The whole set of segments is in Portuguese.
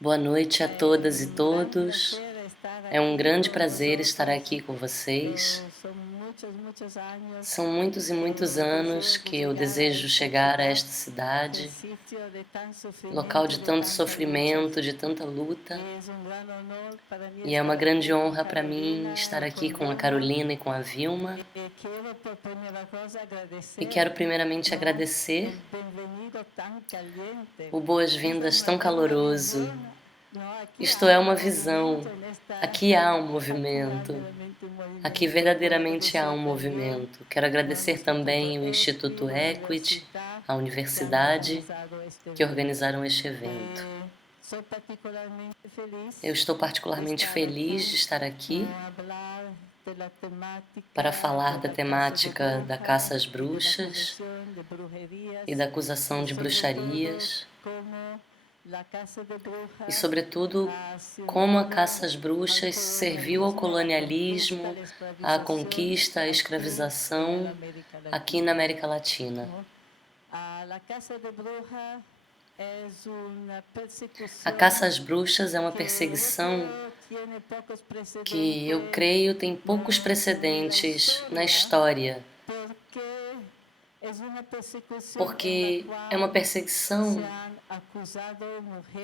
Boa noite a todas e todos. É um grande prazer estar aqui com vocês. São muitos e muitos anos que eu desejo chegar a esta cidade, local de tanto sofrimento, de tanta luta. E é uma grande honra para mim estar aqui com a Carolina e com a Vilma. E quero primeiramente agradecer o boas-vindas tão caloroso. Isto é uma visão. Aqui há um movimento. Aqui verdadeiramente há um movimento. Quero agradecer também o Instituto Equity, a universidade, que organizaram este evento. Eu estou particularmente feliz de estar aqui para falar da temática da caça às bruxas e da acusação de bruxarias e, sobretudo, como a caça às bruxas serviu ao colonialismo, à conquista, à escravização aqui na América Latina. A caça às bruxas é uma perseguição que eu creio tem poucos precedentes na história, porque é uma perseguição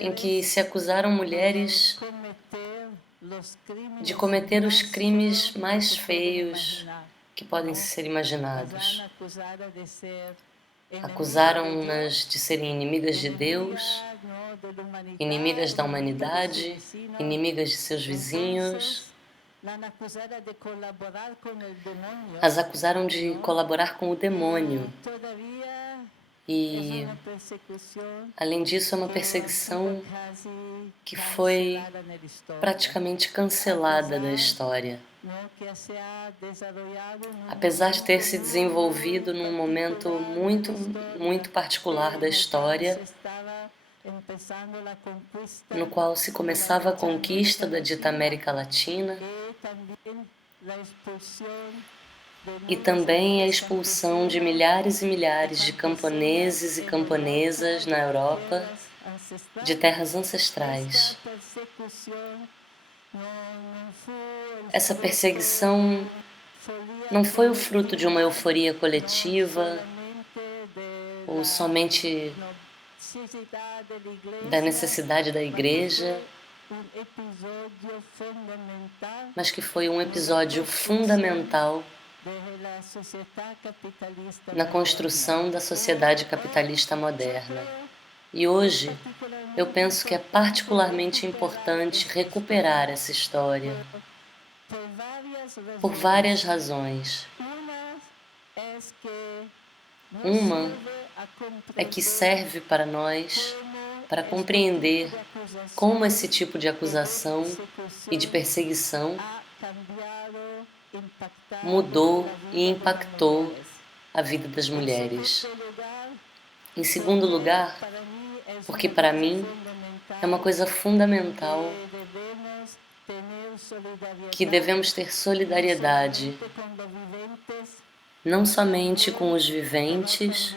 em que se acusaram mulheres de cometer os crimes mais feios que podem ser imaginados. Acusaram-nas de serem inimigas de Deus, inimigas da humanidade, inimigas de seus vizinhos. As acusaram de colaborar com o demônio. E, além disso, é uma perseguição que foi praticamente cancelada da história. Apesar de ter se desenvolvido num momento muito particular da história, no qual se começava a conquista da dita América Latina e também a expulsão de milhares e milhares de camponeses e camponesas na Europa de terras ancestrais. Essa perseguição não foi o fruto de uma euforia coletiva ou somente da necessidade da igreja, mas que foi um episódio fundamental na construção da sociedade capitalista moderna. E hoje eu penso que é particularmente importante recuperar essa história por várias razões. Uma é que serve para nós para compreender como esse tipo de acusação e de perseguição mudou e impactou a vida das mulheres. Em segundo lugar, porque para mim é uma coisa fundamental que devemos ter solidariedade não somente com os viventes,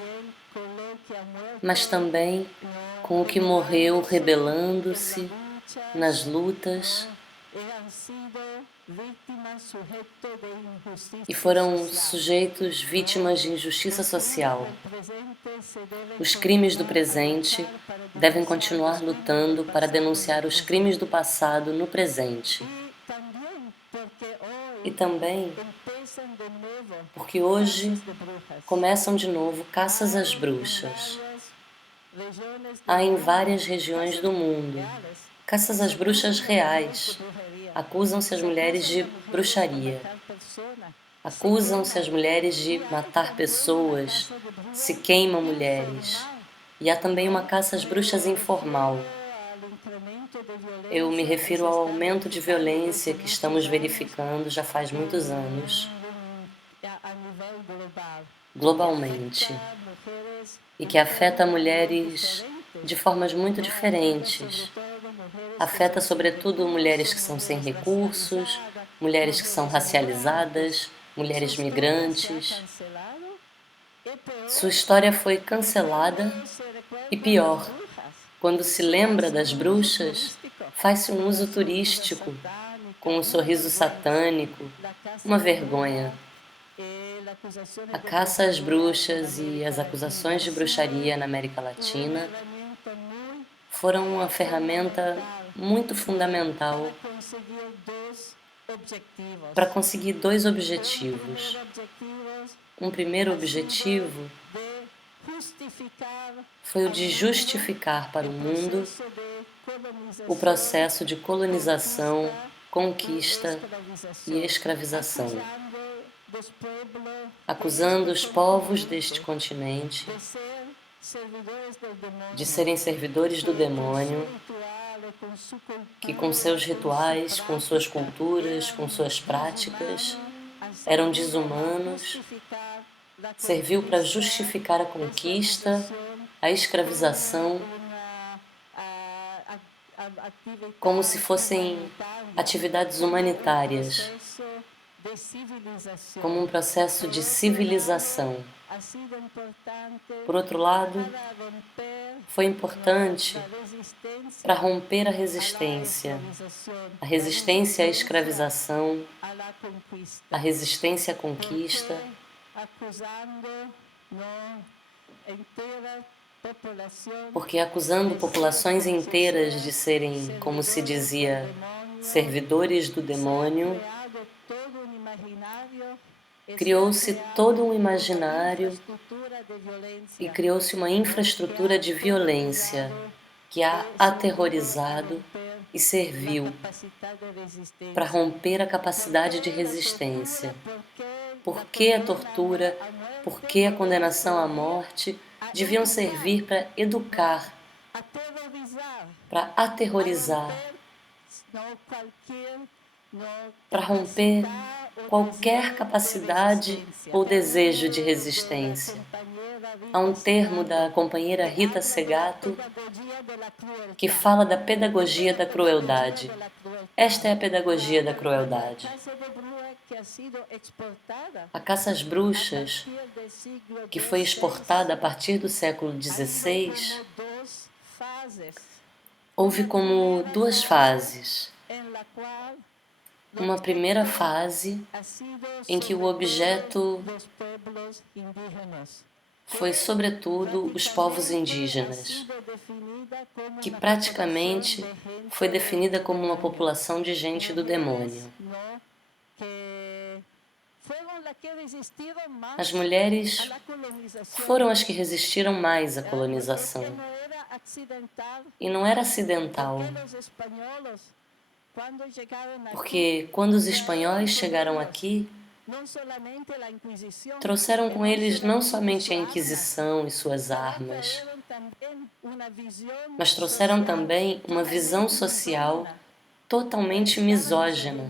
mas também com o que morreu rebelando-se nas lutas e foram sujeitos vítimas de injustiça social. Os crimes do presente devem continuar lutando para denunciar os crimes do passado no presente. E também porque hoje começam de novo caças às bruxas. Há em várias regiões do mundo caças às bruxas reais. Acusam-se as mulheres de bruxaria. Acusam-se as mulheres de matar pessoas, se queimam mulheres. E há também uma caça às bruxas informal. Eu me refiro ao aumento de violência que estamos verificando já faz muitos anos, globalmente, e que afeta mulheres de formas muito diferentes. Afeta sobretudo mulheres que são sem recursos, mulheres que são racializadas, mulheres migrantes. Sua história foi cancelada e pior, Quando se lembra das bruxas, faz-se um uso turístico, com um sorriso satânico, uma vergonha. A caça às bruxas e as acusações de bruxaria na América Latina foram uma ferramenta muito fundamental para conseguir dois objetivos. Um primeiro objetivo foi o de justificar para o mundo o processo de colonização, conquista e escravização, acusando os povos deste continente de serem servidores do demônio, que com seus rituais, com suas culturas, com suas práticas, eram desumanos, serviu para justificar a conquista, a escravização, como se fossem atividades humanitárias, como um processo de civilização. Por outro lado, foi importante para romper a resistência à escravização, a resistência à conquista, porque acusando populações inteiras de serem, como se dizia, servidores do demônio, criou-se todo um imaginário e criou-se uma infraestrutura de violência que a aterrorizado e serviu para romper a capacidade de resistência. Por que a tortura, por que a condenação à morte deviam servir para educar, para aterrorizar, para romper qualquer capacidade ou desejo de resistência. Há um termo da companheira Rita Segato que fala da pedagogia da crueldade. Esta é a pedagogia da crueldade. A caça às bruxas, que foi exportada a partir do século XVI, houve como duas fases. Uma primeira fase em que o objeto foi, sobretudo, os povos indígenas, que praticamente foi definida como uma população de gente do demônio. As mulheres foram as que resistiram mais à colonização. E não era acidental, porque quando os espanhóis chegaram aqui, trouxeram com eles não somente a Inquisição e suas armas, mas trouxeram também uma visão social totalmente misógina.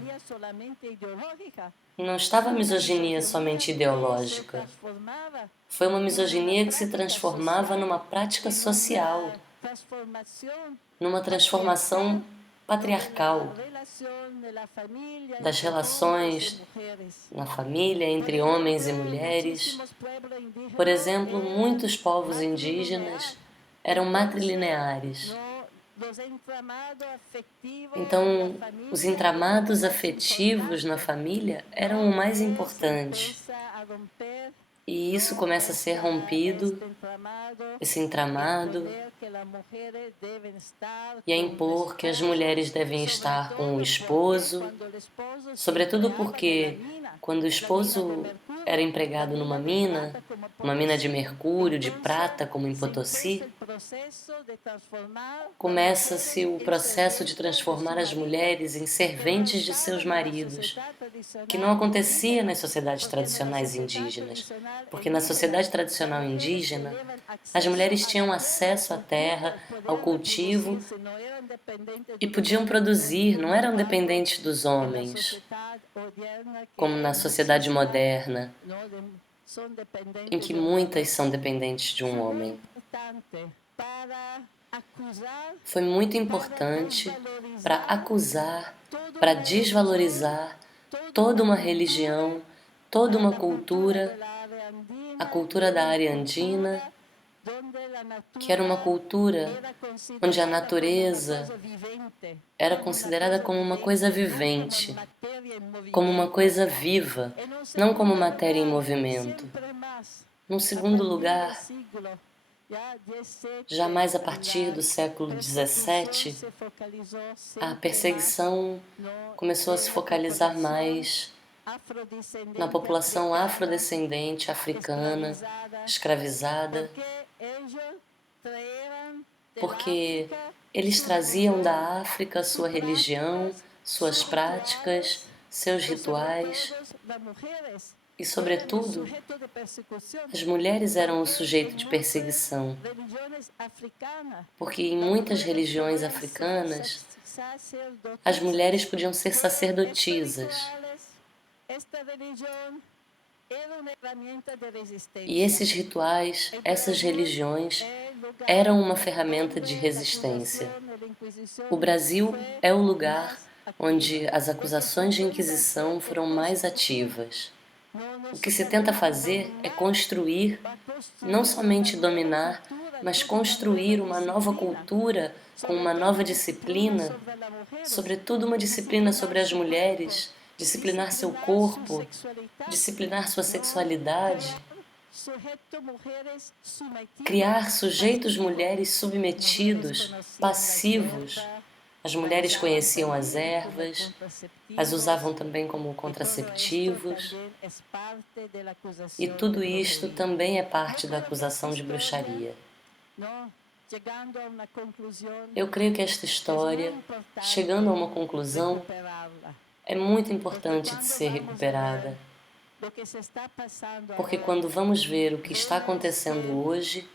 E não estava a misoginia somente ideológica. Foi uma misoginia que se transformava numa prática social, numa transformação patriarcal das relações na família, entre homens e mulheres. Por exemplo, muitos povos indígenas eram matrilineares. Então, os entramados afetivos na família eram o mais importante. E isso começa a ser rompido, esse entramado, e a impor que as mulheres devem estar com o esposo, sobretudo porque quando o esposo era empregado numa mina de mercúrio, de prata, como em Potosí, começa-se o processo de transformar as mulheres em serventes de seus maridos, que não acontecia nas sociedades tradicionais indígenas, porque na sociedade tradicional indígena, as mulheres tinham acesso à terra, ao cultivo e podiam produzir, não eram dependentes dos homens, como na sociedade moderna, em que muitas são dependentes de um homem. Foi muito importante para acusar, para desvalorizar toda uma religião, toda uma cultura, a cultura da área andina, que era uma cultura onde a natureza era considerada como uma coisa vivente, como uma coisa viva, não como matéria em movimento. Num segundo lugar, jamais a partir do século XVII, a perseguição começou a se focalizar mais na população afrodescendente africana, escravizada, porque eles traziam da África sua religião, suas práticas, seus rituais e, sobretudo, as mulheres eram o sujeito de perseguição, porque em muitas religiões africanas as mulheres podiam ser sacerdotisas. E esses rituais, essas religiões, eram uma ferramenta de resistência. O Brasil é o lugar onde as acusações de Inquisição foram mais ativas. O que se tenta fazer é construir, não somente dominar, mas construir uma nova cultura com uma nova disciplina, sobretudo uma disciplina sobre as mulheres, disciplinar seu corpo, disciplinar sua sexualidade, criar sujeitos mulheres submetidos, passivos. As mulheres conheciam as ervas, as usavam também como contraceptivos, e tudo isto também é parte da acusação de bruxaria. Eu creio que esta história, chegando a uma conclusão, é muito importante de ser recuperada, porque quando vamos ver o que está acontecendo hoje,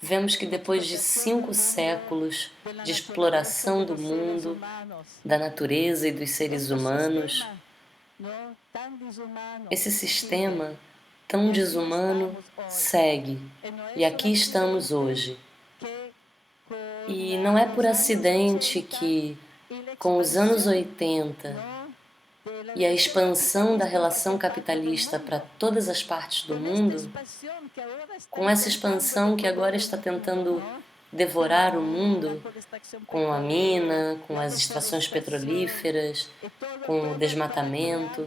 vemos que depois de 5 séculos de exploração do mundo, da natureza e dos seres humanos, esse sistema tão desumano segue, e aqui estamos hoje. E não é por acidente que, com os anos 80 e a expansão da relação capitalista para todas as partes do mundo, com essa expansão que agora está tentando devorar o mundo, com a mina, com as extrações petrolíferas, com o desmatamento,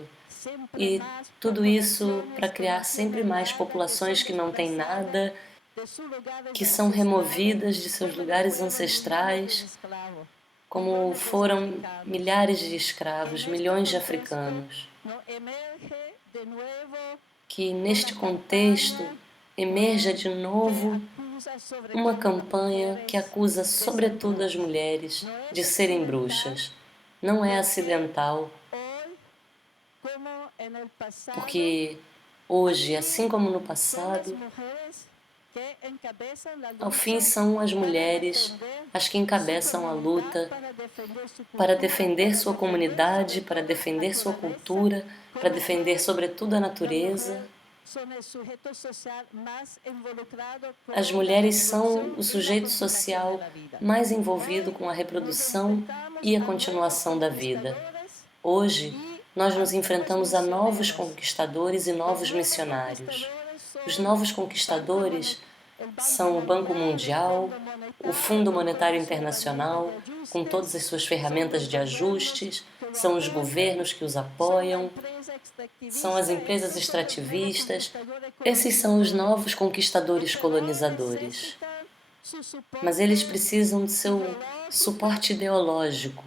e tudo isso para criar sempre mais populações que não têm nada, que são removidas de seus lugares ancestrais, como foram milhares de escravos, milhões de africanos, que neste contexto emerja de novo uma campanha que acusa sobretudo as mulheres de serem bruxas. Não é acidental, porque hoje, assim como no passado, ao fim são as mulheres as que encabeçam a luta para defender sua comunidade, para defender sua cultura, para defender sobretudo a natureza. As mulheres são o sujeito social mais envolvido com a reprodução e a continuação da vida. Hoje, nós nos enfrentamos a novos conquistadores e novos missionários. Os novos conquistadores são o Banco Mundial, o Fundo Monetário Internacional, com todas as suas ferramentas de ajustes, são os governos que os apoiam, são as empresas extrativistas. Esses são os novos conquistadores colonizadores. Mas eles precisam de seu suporte ideológico,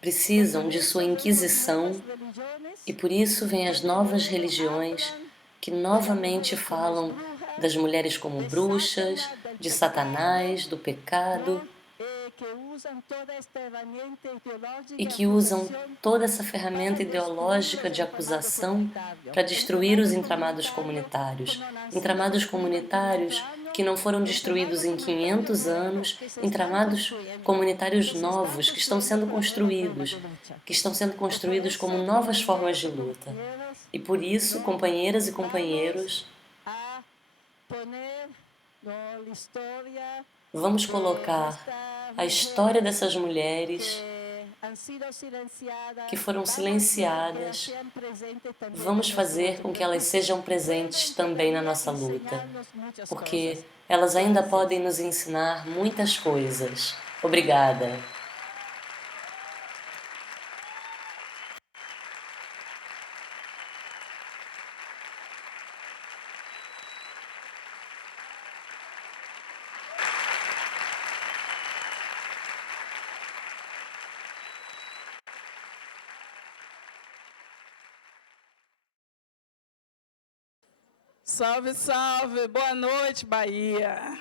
precisam de sua inquisição, e por isso vêm as novas religiões que novamente falam das mulheres como bruxas, de Satanás, do pecado, e que usam toda essa ferramenta ideológica de acusação para destruir os entramados comunitários que não foram destruídos em 500 anos, entramados comunitários novos que estão sendo construídos como novas formas de luta. E por isso, companheiras e companheiros, vamos colocar a história dessas mulheres que foram silenciadas. Vamos fazer com que elas sejam presentes também na nossa luta, porque elas ainda podem nos ensinar muitas coisas. Obrigada. Salve, salve! Boa noite, Bahia!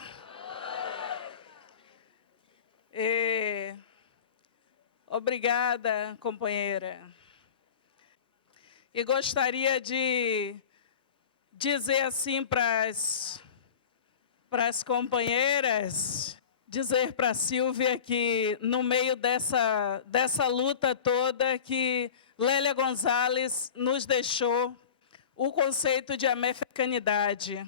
Obrigada, companheira. E gostaria de dizer assim para as companheiras, dizer para a Sílvia que no meio dessa luta toda que Lélia Gonzalez nos deixou o conceito de americanidade.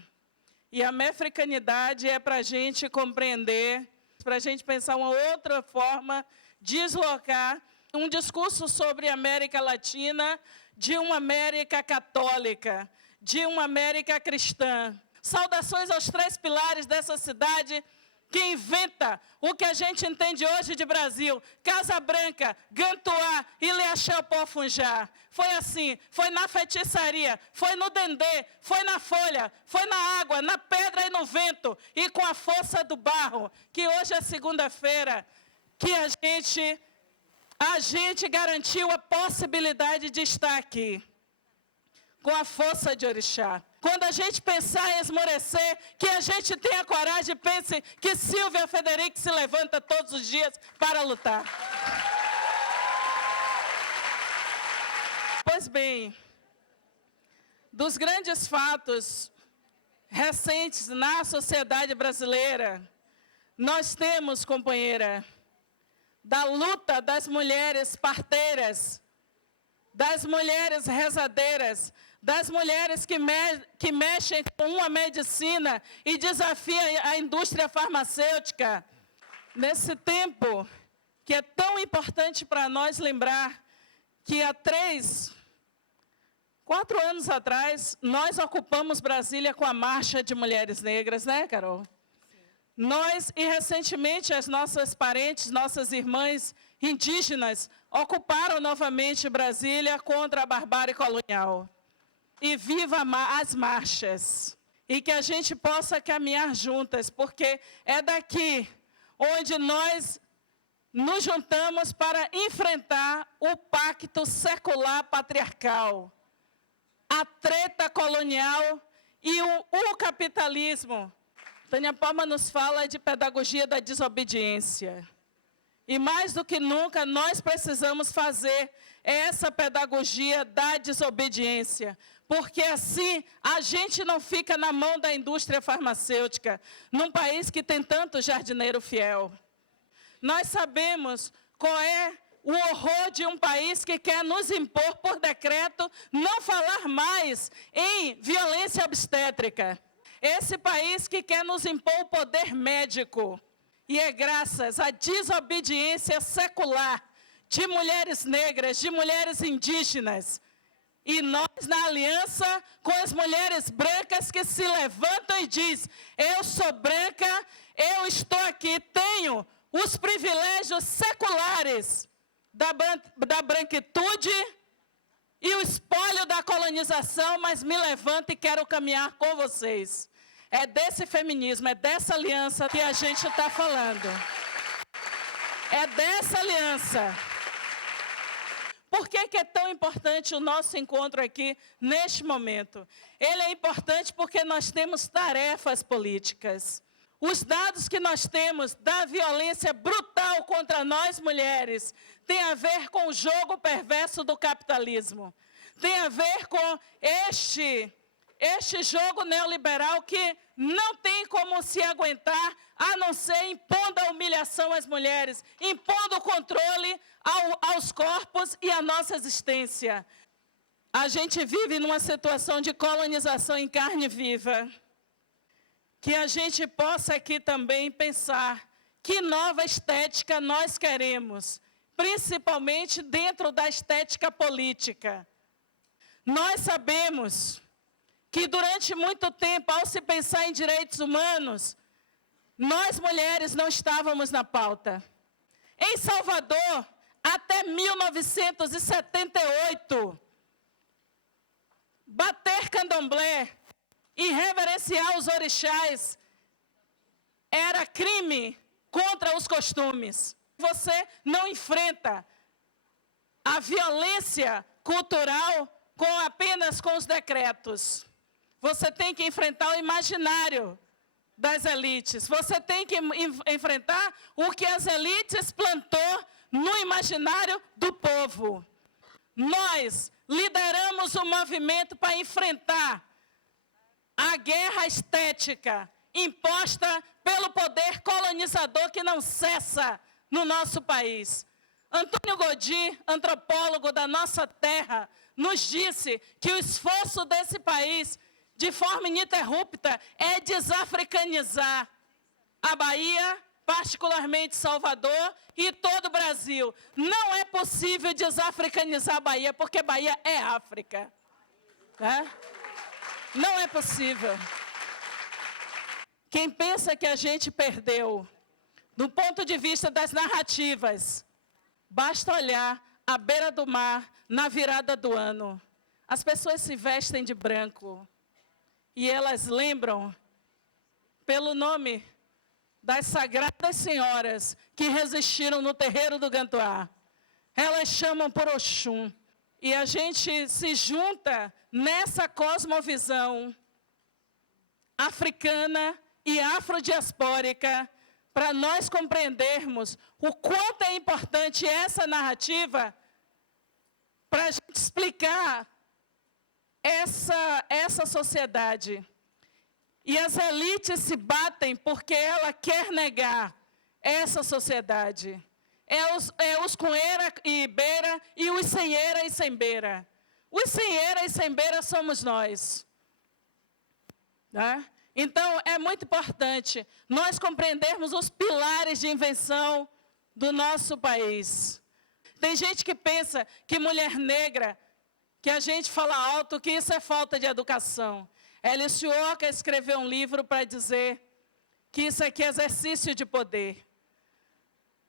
E a americanidade é para a gente compreender, para a gente pensar uma outra forma de deslocar um discurso sobre a América Latina de uma América católica, de uma América cristã. Saudações aos 3 pilares dessa cidade que inventa o que a gente entende hoje de Brasil: Casa Branca, Gantuá e Leachel-Pó-Funjá. Foi assim, foi na feitiçaria, foi no dendê, foi na folha, foi na água, na pedra e no vento, e com a força do barro, que hoje é segunda-feira, que a gente garantiu a possibilidade de estar aqui, com a força de Orixá. Quando a gente pensar em esmorecer, que a gente tenha coragem e pense que Sílvia Federico se levanta todos os dias para lutar. Pois bem, dos grandes fatos recentes na sociedade brasileira, nós temos, companheira, da luta das mulheres parteiras, das mulheres rezadeiras, das mulheres que mexem com uma medicina e desafiam a indústria farmacêutica. Nesse tempo, que é tão importante para nós lembrar que há 4 anos atrás, nós ocupamos Brasília com a Marcha de Mulheres Negras, né, Carol? Nós, e recentemente, as nossas parentes, nossas irmãs indígenas, ocuparam novamente Brasília contra a barbárie colonial. E viva as marchas. E que a gente possa caminhar juntas, porque é daqui onde nós nos juntamos para enfrentar o pacto secular patriarcal, a treta colonial e o capitalismo. Tânia Palma nos fala de pedagogia da desobediência. E mais do que nunca, nós precisamos fazer essa pedagogia da desobediência, porque assim a gente não fica na mão da indústria farmacêutica, num país que tem tanto jardineiro fiel. Nós sabemos qual é o horror de um país que quer nos impor por decreto não falar mais em violência obstétrica. Esse país que quer nos impor o poder médico. E é graças à desobediência secular de mulheres negras, de mulheres indígenas. E nós, na aliança com as mulheres brancas que se levantam e dizem: eu sou branca, eu estou aqui, tenho os privilégios seculares da branquitude e o espólio da colonização, mas me levanto e quero caminhar com vocês. É desse feminismo, é dessa aliança que a gente está falando. É dessa aliança. Por que é tão importante o nosso encontro aqui, neste momento? Ele é importante porque nós temos tarefas políticas. Os dados que nós temos da violência brutal contra nós mulheres tem a ver com o jogo perverso do capitalismo. Tem a ver com este jogo neoliberal que não tem como se aguentar, a não ser impondo a humilhação às mulheres, impondo o controle aos corpos e à nossa existência. A gente vive numa situação de colonização em carne viva. Que a gente possa aqui também pensar que nova estética nós queremos. principalmente dentro da estética política. Nós sabemos que durante muito tempo, ao se pensar em direitos humanos, nós mulheres não estávamos na pauta. Em Salvador, até 1978, bater candomblé e reverenciar os orixás era crime contra os costumes. Você não enfrenta a violência cultural apenas com os decretos. Você tem que enfrentar o imaginário das elites. Você tem que enfrentar o que as elites plantou no imaginário do povo. Nós lideramos um movimento para enfrentar a guerra estética imposta pelo poder colonizador que não cessa no nosso país. Antônio Godin, antropólogo da nossa terra, nos disse que o esforço desse país, de forma ininterrupta, é desafricanizar a Bahia, particularmente Salvador e todo o Brasil. Não é possível desafricanizar a Bahia, porque Bahia é África. Né? Não é possível. Quem pensa que a gente perdeu, do ponto de vista das narrativas, basta olhar à beira do mar, na virada do ano. As pessoas se vestem de branco e elas lembram, pelo nome das sagradas senhoras que resistiram no terreiro do Gantuá. Elas chamam por Oxum. E a gente se junta nessa cosmovisão africana e afrodiaspórica para nós compreendermos o quanto é importante essa narrativa para a gente explicar essa sociedade. E as elites se batem porque ela quer negar essa sociedade. É os com eira e beira e os sem eira e sem beira. Os sem eira e sem beira somos nós. Né? Então, é muito importante nós compreendermos os pilares de invenção do nosso país. Tem gente que pensa que mulher negra, que a gente fala alto, que isso é falta de educação. Alice Walker escreveu um livro para dizer que isso aqui é exercício de poder.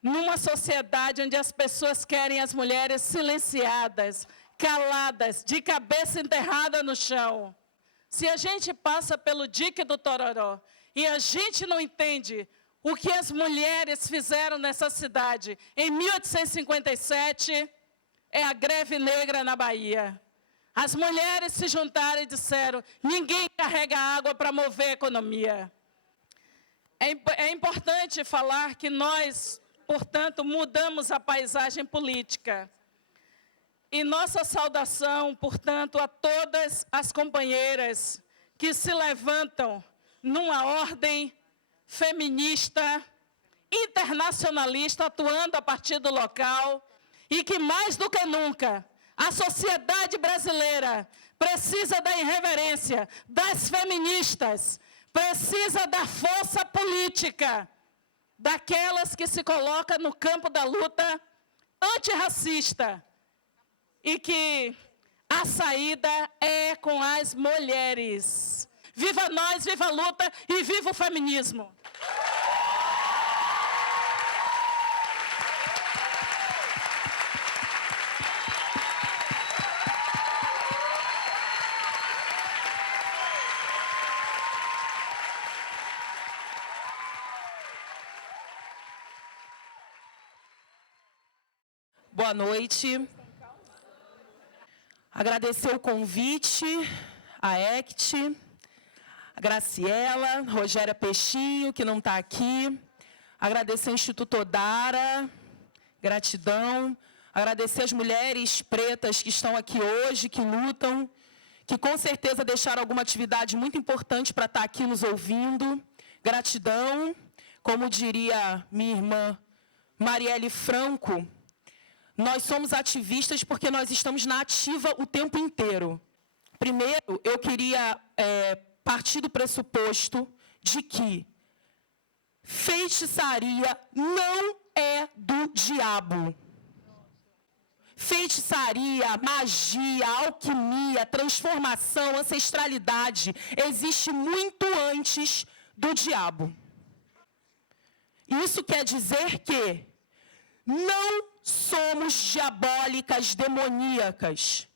Numa sociedade onde as pessoas querem as mulheres silenciadas, caladas, de cabeça enterrada no chão. Se a gente passa pelo dique do Tororó e a gente não entende o que as mulheres fizeram nessa cidade em 1857, é a greve negra na Bahia. As mulheres se juntaram e disseram: ninguém carrega água para mover a economia. É importante falar que nós, portanto, mudamos a paisagem política. E nossa saudação, portanto, a todas as companheiras que se levantam numa ordem feminista, internacionalista, atuando a partir do local, e que mais do que nunca, a sociedade brasileira precisa da irreverência das feministas, precisa da força política, daquelas que se colocam no campo da luta antirracista, e que a saída é com as mulheres. Viva nós, viva a luta e viva o feminismo! Boa noite. Agradecer o convite, a ECT, a Graciela, Rogéria Peixinho, que não está aqui. Agradecer ao Instituto Odara, gratidão. Agradecer as mulheres pretas que estão aqui hoje, que lutam, que com certeza deixaram alguma atividade muito importante para estar aqui nos ouvindo. Gratidão. Como diria minha irmã Marielle Franco, nós somos ativistas porque nós estamos na ativa o tempo inteiro. Primeiro, eu queria partir do pressuposto de que feitiçaria não é do diabo. Feitiçaria, magia, alquimia, transformação, ancestralidade existe muito antes do diabo. Isso quer dizer que não somos diabólicas, demoníacas.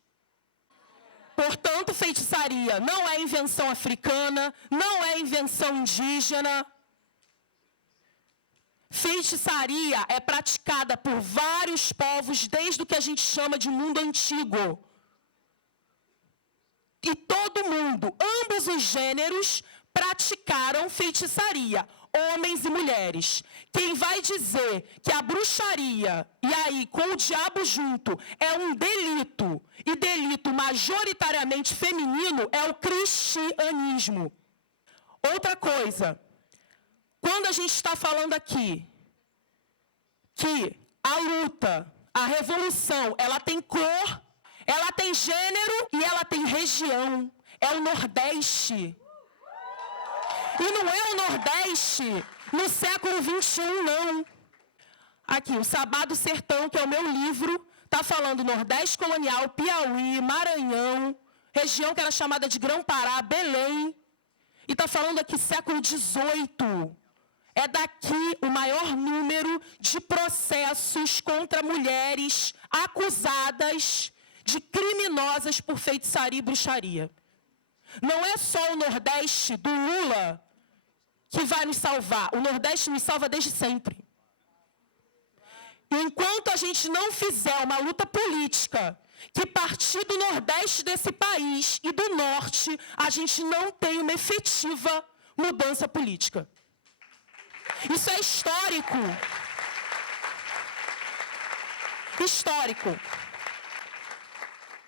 Portanto, feitiçaria não é invenção africana, não é invenção indígena. Feitiçaria é praticada por vários povos desde o que a gente chama de mundo antigo. E todo mundo, ambos os gêneros, praticaram feitiçaria, homens e mulheres. Quem vai dizer que a bruxaria, e aí com o diabo junto, é um delito, e delito majoritariamente feminino, é o cristianismo. Outra coisa, quando a gente está falando aqui que a luta, a revolução, ela tem cor, ela tem gênero e ela tem região. É o Nordeste. E não é o Nordeste no século XXI, não. Aqui, o Sabá do Sertão, que é o meu livro, está falando Nordeste colonial, Piauí, Maranhão, região que era chamada de Grão-Pará, Belém. E está falando aqui século XVIII. É daqui o maior número de processos contra mulheres acusadas de criminosas por feitiçaria e bruxaria. Não é só o Nordeste do Lula que vai nos salvar. O Nordeste nos salva desde sempre. E enquanto a gente não fizer uma luta política que partir do Nordeste desse país e do Norte, a gente não tem uma efetiva mudança política. Isso é histórico. Histórico.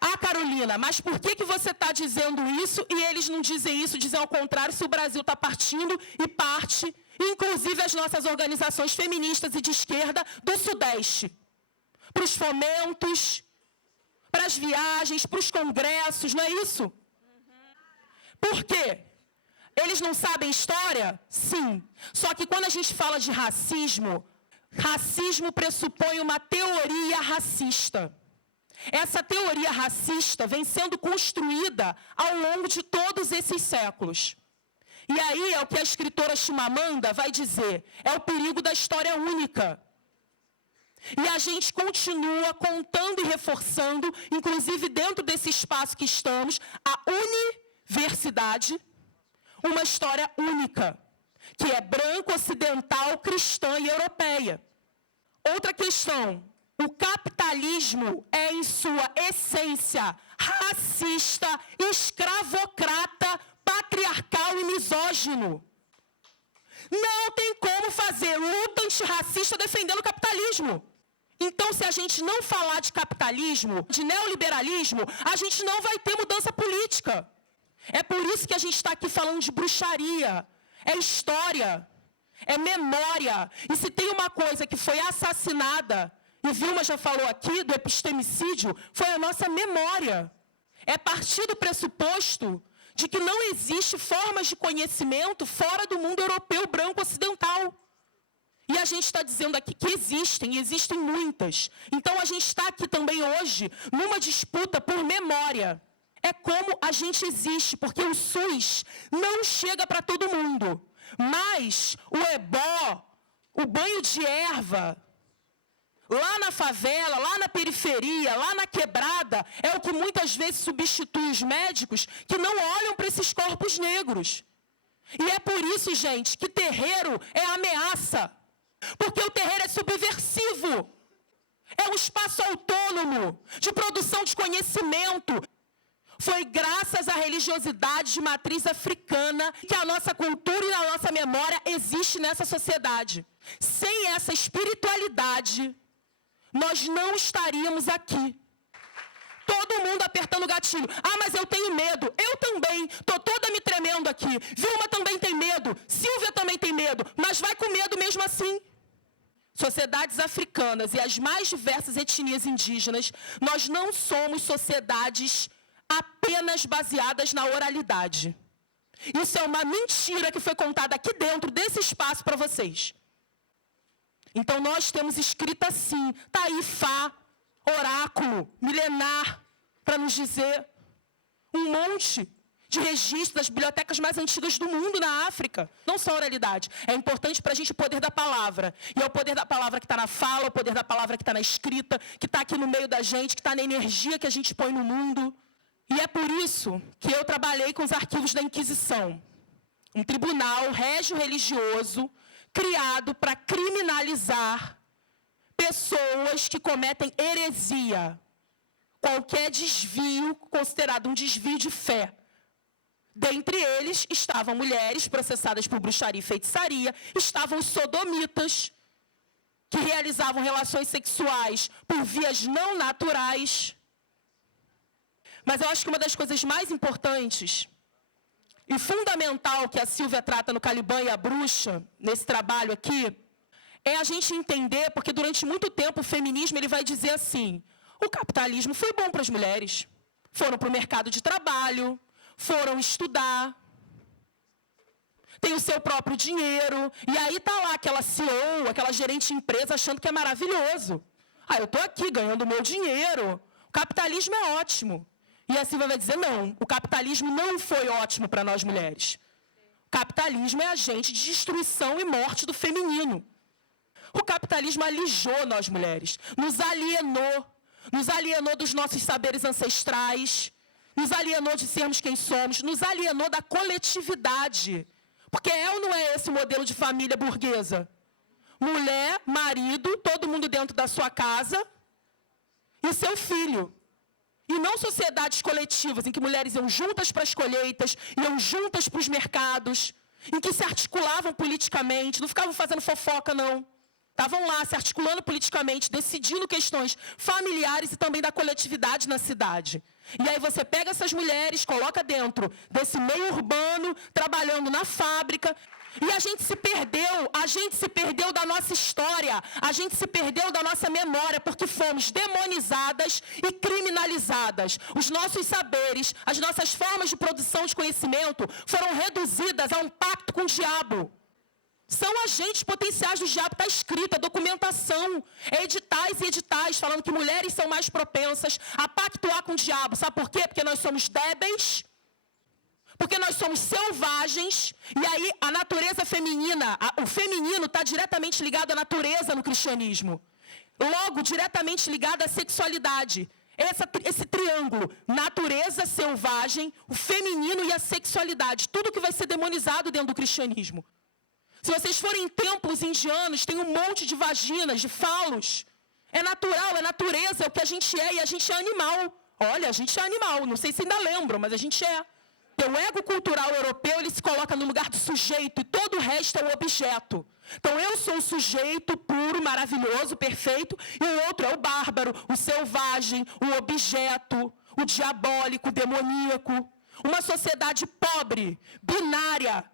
Ah, Carolina, mas por que você está dizendo isso e eles não dizem isso, dizem ao contrário, se o Brasil está partindo e parte, inclusive as nossas organizações feministas e de esquerda do Sudeste, para os fomentos, para as viagens, para os congressos, não é isso? Por quê? Eles não sabem história? Sim. Só que quando a gente fala de racismo, racismo pressupõe uma teoria racista. Essa teoria racista vem sendo construída ao longo de todos esses séculos. E aí é o que a escritora Chimamanda vai dizer, é o perigo da história única. E a gente continua contando e reforçando, inclusive dentro desse espaço que estamos, a universidade, uma história única, que é branca, ocidental, cristã e europeia. Outra questão, o capitalismo é, em sua essência, racista, escravocrata, patriarcal e misógino. Não tem como fazer luta antirracista defendendo o capitalismo. Então, se a gente não falar de capitalismo, de neoliberalismo, a gente não vai ter mudança política. É por isso que a gente está aqui falando de bruxaria, é história, é memória. E se tem uma coisa que foi assassinada, e Vilma já falou aqui do epistemicídio, foi a nossa memória. É partir do pressuposto de que não existe formas de conhecimento fora do mundo europeu branco ocidental. E a gente está dizendo aqui que existem muitas. Então a gente está aqui também hoje numa disputa por memória. É como a gente existe, porque o SUS não chega para todo mundo. Mas o ebó, o banho de erva, lá na favela, lá na periferia, lá na quebrada, é o que muitas vezes substitui os médicos que não olham para esses corpos negros. E é por isso, gente, que terreiro é ameaça. Porque o terreiro é subversivo. É um espaço autônomo de produção de conhecimento. Foi graças à religiosidade de matriz africana que a nossa cultura e a nossa memória existe nessa sociedade. Sem essa espiritualidade, nós não estaríamos aqui. Todo mundo apertando o gatilho. Ah, mas eu tenho medo. Eu também. Estou toda me tremendo aqui. Vilma também tem medo. Silvia também tem medo. Mas vai com medo mesmo assim. Sociedades africanas e as mais diversas etnias indígenas, nós não somos sociedades apenas baseadas na oralidade. Isso é uma mentira que foi contada aqui dentro desse espaço para vocês. Então nós temos escrita assim, Taifá, oráculo milenar para nos dizer. Um monte de registros das bibliotecas mais antigas do mundo na África. Não só a oralidade. É importante para a gente o poder da palavra. E é o poder da palavra que está na fala, o poder da palavra que está na escrita, que está aqui no meio da gente, que está na energia que a gente põe no mundo. E é por isso que eu trabalhei com os arquivos da Inquisição. Um tribunal régio-religioso criado para criminalizar pessoas que cometem heresia. Qualquer desvio considerado um desvio de fé. Dentre eles estavam mulheres processadas por bruxaria e feitiçaria, estavam os sodomitas, que realizavam relações sexuais por vias não naturais. Mas eu acho que uma das coisas mais importantes e fundamental que a Silvia trata no Caliban e a Bruxa, nesse trabalho aqui, é a gente entender, porque durante muito tempo o feminismo ele vai dizer assim, o capitalismo foi bom para as mulheres, foram para o mercado de trabalho, foram estudar, tem o seu próprio dinheiro, e aí está lá aquela CEO, aquela gerente de empresa achando que é maravilhoso. Eu estou aqui ganhando o meu dinheiro, o capitalismo é ótimo. E a Silvia vai dizer, não, o capitalismo não foi ótimo para nós mulheres. O capitalismo é agente de destruição e morte do feminino. O capitalismo alijou nós mulheres, nos alienou dos nossos saberes ancestrais, nos alienou de sermos quem somos, nos alienou da coletividade. Porque é ou não é esse o modelo de família burguesa? Mulher, marido, todo mundo dentro da sua casa e seu filho. E não sociedades coletivas, em que mulheres iam juntas para as colheitas, iam juntas para os mercados, em que se articulavam politicamente, não ficavam fazendo fofoca, não. Estavam lá se articulando politicamente, decidindo questões familiares e também da coletividade na cidade. E aí você pega essas mulheres, coloca dentro desse meio urbano, trabalhando na fábrica, e a gente se perdeu da nossa história, a gente se perdeu da nossa memória, porque fomos demonizadas e criminalizadas. Os nossos saberes, as nossas formas de produção de conhecimento foram reduzidas a um pacto com o diabo. São agentes potenciais do diabo, está escrito, a documentação, editais e editais, falando que mulheres são mais propensas a pactuar com o diabo. Sabe por quê? Porque nós somos débeis, porque nós somos selvagens, e aí a natureza feminina, o feminino está diretamente ligado à natureza no cristianismo. Logo, diretamente ligado à sexualidade. Esse triângulo, natureza, selvagem, o feminino e a sexualidade, tudo que vai ser demonizado dentro do cristianismo. Se vocês forem em templos indianos, tem um monte de vaginas, de falos. É natural, é natureza, é o que a gente é, e a gente é animal. Olha, a gente é animal, não sei se ainda lembram, mas a gente é. O ego cultural europeu, ele se coloca no lugar do sujeito, e todo o resto é o objeto. Então, eu sou o sujeito puro, maravilhoso, perfeito, e o outro é o bárbaro, o selvagem, o objeto, o diabólico, o demoníaco. Uma sociedade pobre, binária,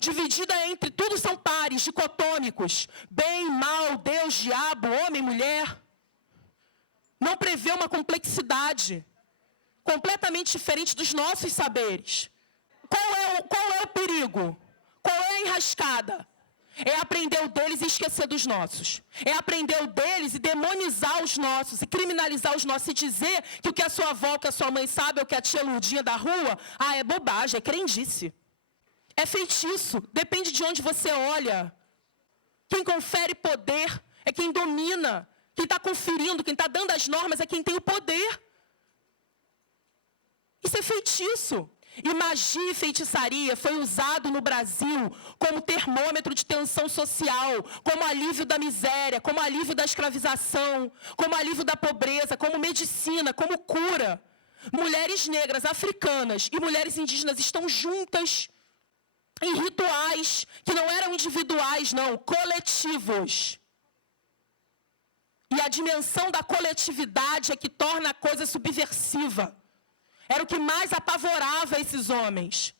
dividida entre tudo são pares, dicotômicos, bem, mal, Deus, diabo, homem, mulher. Não prevê uma complexidade completamente diferente dos nossos saberes. Qual é o perigo? Qual é a enrascada? É aprender o deles e esquecer dos nossos. É aprender o deles e demonizar os nossos, e criminalizar os nossos, e dizer que o que a sua avó, que a sua mãe sabe, ou que a tia Lurdinha da rua, é bobagem, é crendice. É feitiço, depende de onde você olha. Quem confere poder é quem domina. Quem está conferindo, quem está dando as normas é quem tem o poder. Isso é feitiço. E magia e feitiçaria foi usado no Brasil como termômetro de tensão social, como alívio da miséria, como alívio da escravização, como alívio da pobreza, como medicina, como cura. Mulheres negras, africanas e mulheres indígenas estão juntas em rituais que não eram individuais, não, coletivos. E a dimensão da coletividade é que torna a coisa subversiva. Era o que mais apavorava esses homens.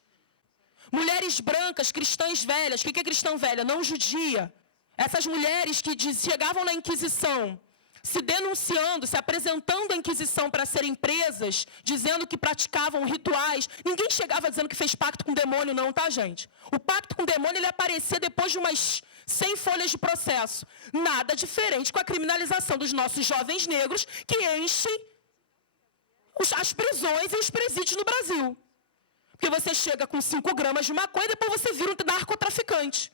Mulheres brancas, cristãs velhas. O que é cristã velha? Não judia. Essas mulheres que chegavam na Inquisição, se denunciando, se apresentando à Inquisição para serem presas, dizendo que praticavam rituais. Ninguém chegava dizendo que fez pacto com o demônio, não, tá, gente? O pacto com o demônio ele aparecia depois de umas sem folhas de processo. Nada diferente com a criminalização dos nossos jovens negros que enchem as prisões e os presídios no Brasil. Porque você chega com 5 gramas de maconha e depois você vira um narcotraficante.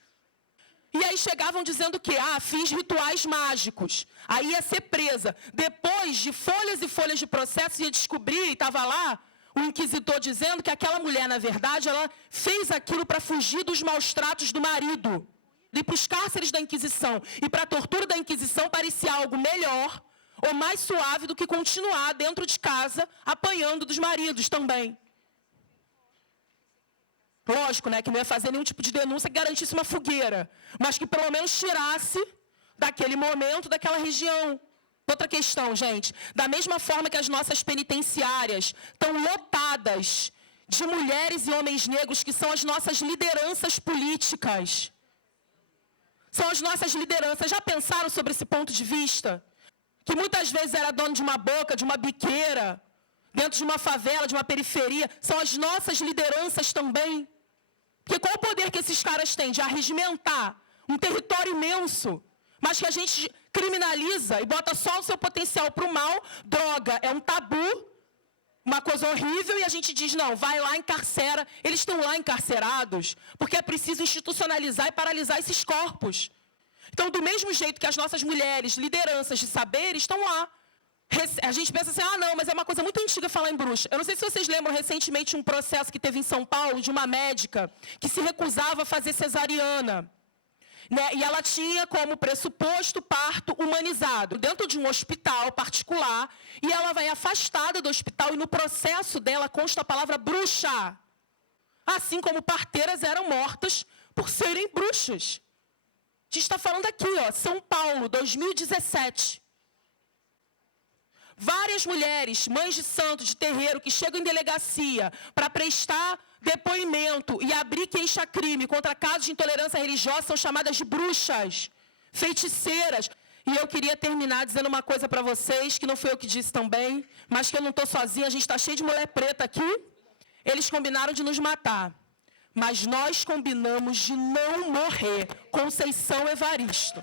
E aí chegavam dizendo que, fiz rituais mágicos. Aí ia ser presa. Depois de folhas e folhas de processo, ia descobrir, e estava lá, o inquisitor dizendo que aquela mulher, na verdade, ela fez aquilo para fugir dos maus tratos do marido. E para os cárceres da Inquisição e para a tortura da Inquisição parecia algo melhor ou mais suave do que continuar dentro de casa apanhando dos maridos também. Lógico, né, que não ia fazer nenhum tipo de denúncia que garantisse uma fogueira, mas que pelo menos tirasse daquele momento, daquela região. Outra questão, gente, da mesma forma que as nossas penitenciárias estão lotadas de mulheres e homens negros que são as nossas lideranças políticas. São as nossas lideranças. Já pensaram sobre esse ponto de vista? Que muitas vezes era dono de uma boca, de uma biqueira, dentro de uma favela, de uma periferia. São as nossas lideranças também. Porque qual o poder que esses caras têm de arregimentar um território imenso, mas que a gente criminaliza e bota só o seu potencial para o mal? Droga é um tabu, uma coisa horrível, e a gente diz, não, vai lá, encarcera. Eles estão lá encarcerados porque é preciso institucionalizar e paralisar esses corpos. Então, do mesmo jeito que as nossas mulheres, lideranças de saber, estão lá. A gente pensa assim, não, mas é uma coisa muito antiga falar em bruxa. Eu não sei se vocês lembram recentemente um processo que teve em São Paulo de uma médica que se recusava a fazer cesariana. Né? E ela tinha como pressuposto parto humanizado, dentro de um hospital particular, e ela vai afastada do hospital, e no processo dela consta a palavra bruxa. Assim como parteiras eram mortas por serem bruxas. A gente está falando aqui, São Paulo, 2017. Várias mulheres, mães de santo, de terreiro, que chegam em delegacia para prestar depoimento e abrir queixa-crime contra casos de intolerância religiosa são chamadas de bruxas, feiticeiras. E eu queria terminar dizendo uma coisa para vocês, que não foi eu que disse também, mas que eu não estou sozinha, a gente está cheio de mulher preta aqui. Eles combinaram de nos matar, mas nós combinamos de não morrer. Conceição Evaristo.